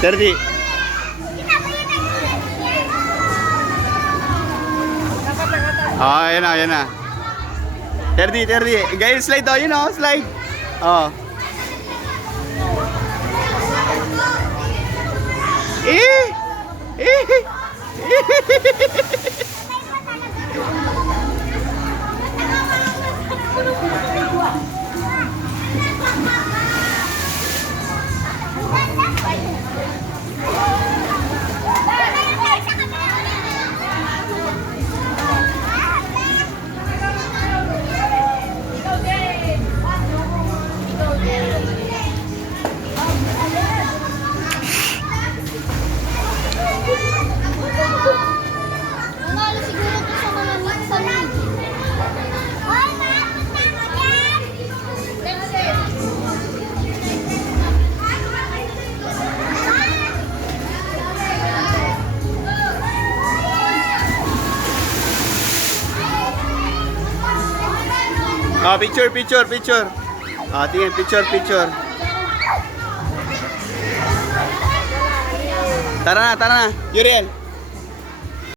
30. Oh, yan na, yan na. 30, 30. Guys, slide oh, yun oh, slide. Oh. Eh! Eh! Nanalo siguro to sa mga minsan. Ah, picture, picture, picture. Ah, tingin, picture, picture. Tara na, Yuriel.